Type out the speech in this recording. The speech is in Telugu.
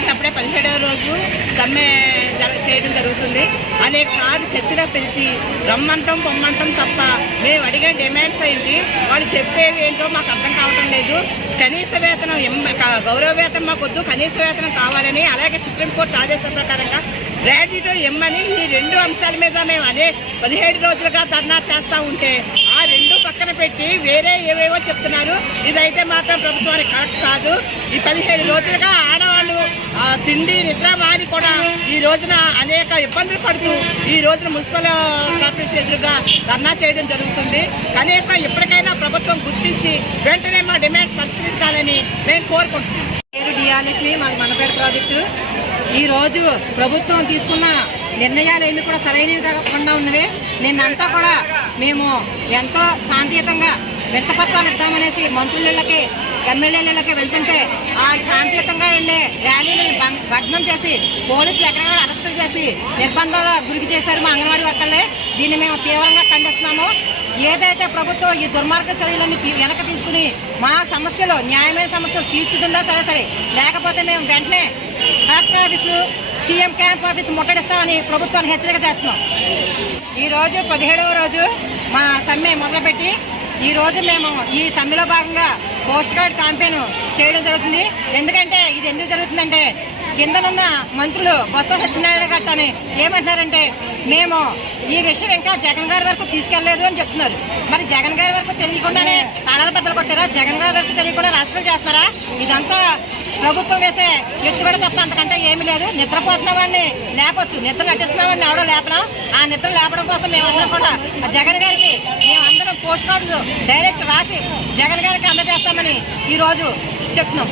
రోజున అప్పుడే 17వ రోజు సమ్మె చేయడం జరుగుతుంది. అనేక సార్లు చర్చలో పిలిచి రమ్మంటాం పొమ్మంటాం తప్ప మేము అడిగిన డిమాండ్స్ ఏంటి, వాళ్ళు చెప్పేవి ఏంటో మాకు అర్థం కావటం లేదు. కనీస వేతనం గౌరవ వేతనం మాకు వద్దు, కనీస వేతనం కావాలని, అలాగే సుప్రీంకోర్టు ఆదేశం ప్రకారంగా గ్రాడ్యుయేట్ ఎమ్మని ఈ 2 అంశాల మీద మేము 17 రోజులుగా ధర్నా చేస్తూ ఉంటే ఆ 2 పక్కన పెట్టి వేరే ఏవేవో చెప్తున్నారు. ఇదైతే మాత్రం ప్రభుత్వానికి కరెక్ట్ కాదు. ఈ 17 రోజులుగా ఆడవాళ్ళు తిండి నిద్ర మాని కూడా ఈ రోజున అనేక ఇబ్బందులు పడుతూ ఈ రోజున మున్సిపల్ కార్పొరేషన్ ఎదురుగా ధర్నా చేయడం జరుగుతుంది. కనీసం ఇప్పటికైనా ప్రభుత్వం గుర్తించి వెంటనే మా డిమాండ్స్ పరిష్కరించాలని మేము కోరుకుంటున్నాం. పేరు డిఆర్లక్ష్మి, మాది మండపేట ప్రాజెక్టు. ఈరోజు ప్రభుత్వం తీసుకున్న నిర్ణయాలు ఏమి కూడా సరైనవి కాకుండా ఉన్నవి. నిన్నంతా కూడా మేము ఎంతో శాంతియుతంగా వింతపత్రాలు ఇద్దామనేసి మంత్రులకి ఎమ్మెల్యేలకి వెళ్తుంటే ఆ శాంతియుతంగా వెళ్ళే ర్యాలీలను భగ్నం చేసి పోలీసులు ఎక్కడెక్కడ అరెస్టులు చేసి నిర్బంధాలు గురికి చేశారు మా అంగన్వాడీ వర్కర్లే. దీన్ని మేము తీవ్రంగా ఖండిస్తున్నాము. ఏదైతే ప్రభుత్వం ఈ దుర్మార్గ చర్యలన్నీ వెనక తీసుకుని మా సమస్యలు న్యాయమైన సమస్యలు తీర్చుతుందా సరే, లేకపోతే మేము వెంటనే కలెక్టర్ ఆఫీసులు సీఎం క్యాంప్ ఆఫీసు ముట్టడిస్తామని ప్రభుత్వాన్ని హెచ్చరిక చేస్తున్నాం. ఈరోజు 17వ రోజు మా సమ్మె మొదలుపెట్టి ఈరోజు మేము ఈ సమ్మెలో భాగంగా పోస్ట్ కార్డ్ క్యాంపెయిన్ చేయడం జరుగుతుంది. ఎందుకంటే ఇది ఎందుకు జరుగుతుందంటే కిందనున్న మంత్రులు బొత్స సత్యనారాయణ గారు ఏమంటున్నారంటే మేము ఈ విషయం ఇంకా జగన్ గారి వరకు తీసుకెళ్లలేదు అని చెప్తున్నారు. మరి జగన్ గారి వరకు తెలియకుండానే తాళాల బద్దలు కొట్టారా? జగన్ గారి వరకు తెలియకుండా రాష్ట్రం చేస్తున్నారా? ఇదంతా ప్రభుత్వం వేసే ఎత్తుగడ తప్ప అంతకంటే ఏమీ లేదు. నిద్రపోతున్న వాడిని లేపొచ్చు, నిద్ర నటిస్తున్న వాడిని ఎవడో లేపడం. ఆ నిద్ర లేపడం కోసం మేమందరం కూడా జగన్ గారికి మేమందరం పోస్ట్ కార్డు డైరెక్ట్ రాసి జగన్ గారికి అందజేస్తామని ఈరోజు చెప్తున్నాం.